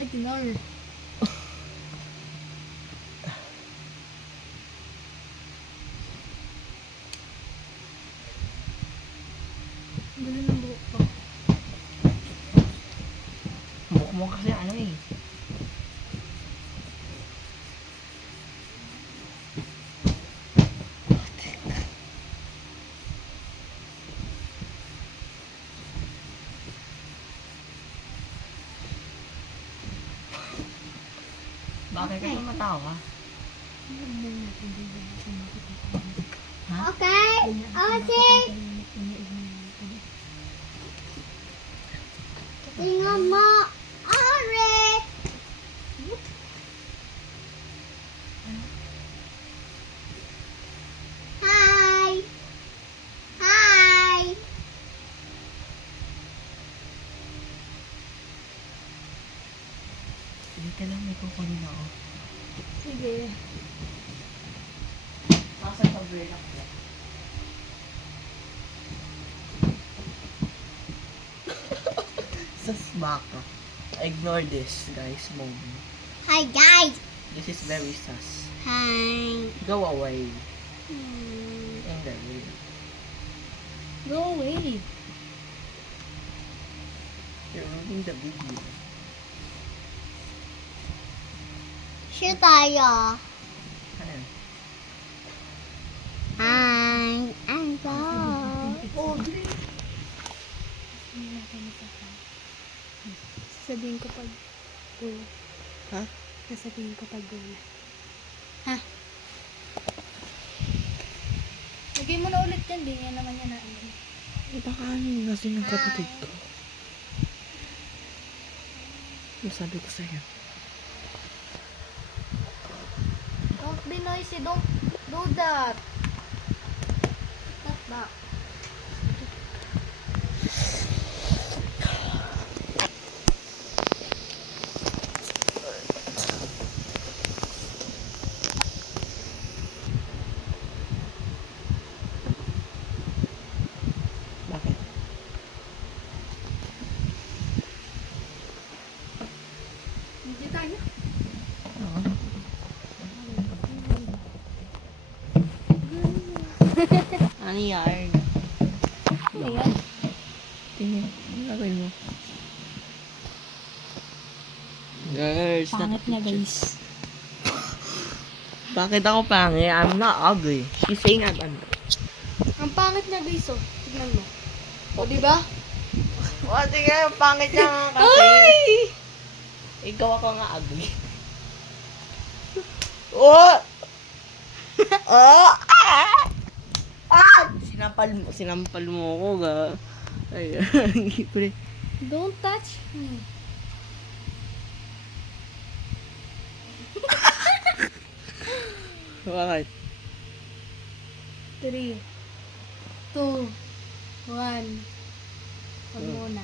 Ignore. Ang galing ng buhok ko. Buhok mo kasi ano eh. Bakit ka tumatawa? Okay. Okay. Tingnan mo. Are. Hi. Hi. Hindi ka lang, may kukunin ako. Sige. Nasa umbrella ko. Sus, baka. Ignore this, guys. Moment. Hi guys. This is very sus. Hi. Go away. In the way. Go away. You're ruining the video. Shoot tayo. Ayan. Hi. I'm Bob. Sasabihin ko pag go. Ha? Sasabihin ko pag go na. Ha? Lagay mo na ulit yan. Di yan naman yan na. Baka ano kasi ng kapatid ko. Ano sabi ko sa'yo? Don't be noisy. Don't do that. Stop back. Bakit? Hindi tayo. Oo. Ano yan? Ano yan? Tingin. Ano gagawin mo? Girls, Pangit niya guys. bakit ako pangit? I'm not ugly. She's saying I'm ugly. Ang pangit niya guys oh. Tignan mo. O diba? O, sige, pangit niya nga kasi. Ay! Ikaw ako nga ugly. Oh! Oh! Ah! Sinampal mo ako, ga. Ay, pre. Don't touch me. Bakit? 3, 2, 1. Huwag muna.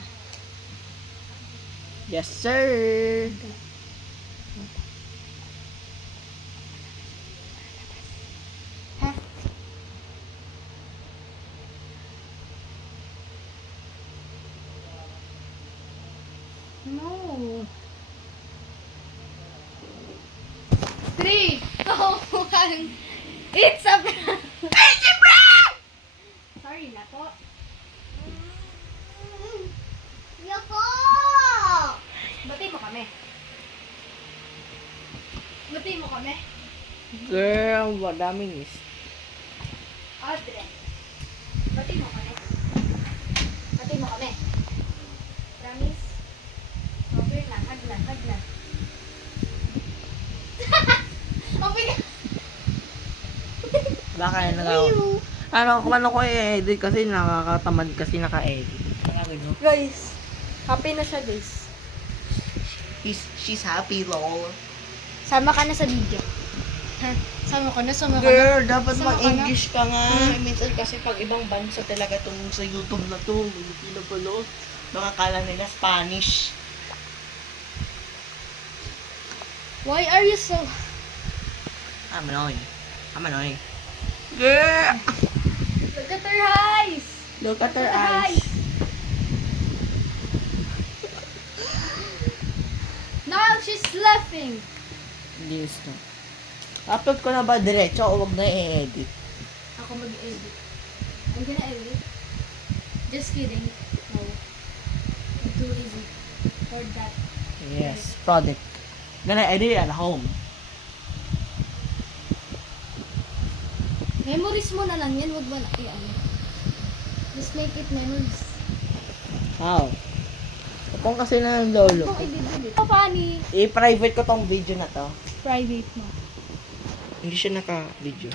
Yes, sir! Ha? No. 3, 2, 1. It's a prank! It's a prank! Sorry na po. Yoko. Bati mo kami. Bati mo kami. Girl, daming is. Audrey. Bati mo kami. Bati mo kami. Promise? Okay na. Hag na. Hag na. Okay na. Baka ano ko i-edit kasi nakakatamad kasi naka-edit. Ano no? Guys, happy na siya guys. She's happy, lol. Sama ka na sa video. Ha? Sama ka na, sama ka na. Girl, dapat Sama ka mag-English ka nga. Minsan kasi pag ibang bansa talaga itong sa YouTube na to, hindi na pala. Baka kala nila Spanish. Why are you so... I'm annoying. I'm annoying. Girl! Look at her eyes! Look at her eyes. laughing. Hindi gusto. Upload ko na ba diretso o wag na i-edit? Ako mag-edit. I'm gonna edit. Just kidding. No. I'm too easy for that. Yes, product. Gonna edit at home. Memories mo na lang yan. Huwag mo na. Ano. Just make it memories. How? Kung kasi na ng lolo. Kung i-delete. So funny. I-private ko tong video na to. Private mo. Hindi siya naka-video.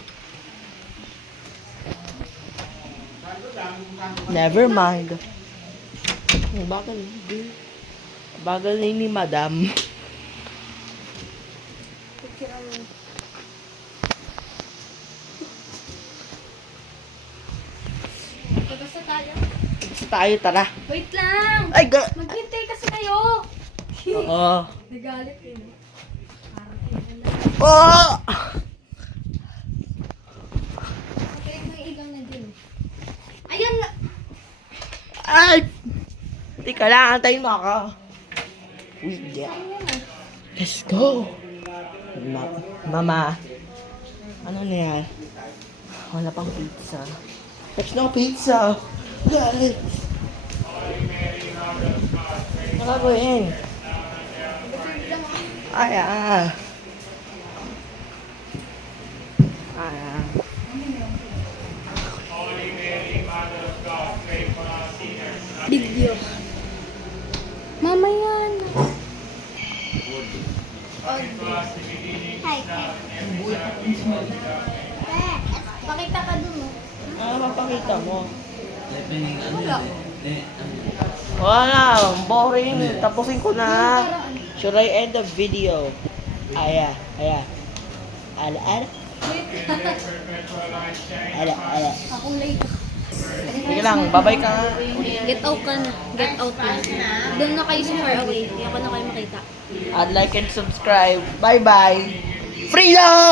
Never mind. Oh, bagal. Bagal na ni madam. Picture mo. Basta tayo. Tayo, tara. Wait lang! Ay, Maghintay kasi kayo! Oo. Nagalit eh. Parang Oh! patay mo yung ilaw na din. Ayun na! Ay! Teka lang, antayin mo ako. Yeah. Ayun na. Let's go. Mama. Ano na yan? Wala pang pizza. There's no pizza. Guys. Ano gagawin? Ay, ah. Ay, ah. Video. Mamaya na. Hi. Pakita ka dun mo. Ano mapakita mo? Wala. Wala, boring. Tapusin ko na. Should I end the video? Aya, aya. Ala, ala. Ala, ala. Akong late. Sige lang, babay ka. Get out ka na. Get out na. Doon na kayo sa far away. Hindi ako na kayo makita. At like and subscribe. Bye-bye. Freedom!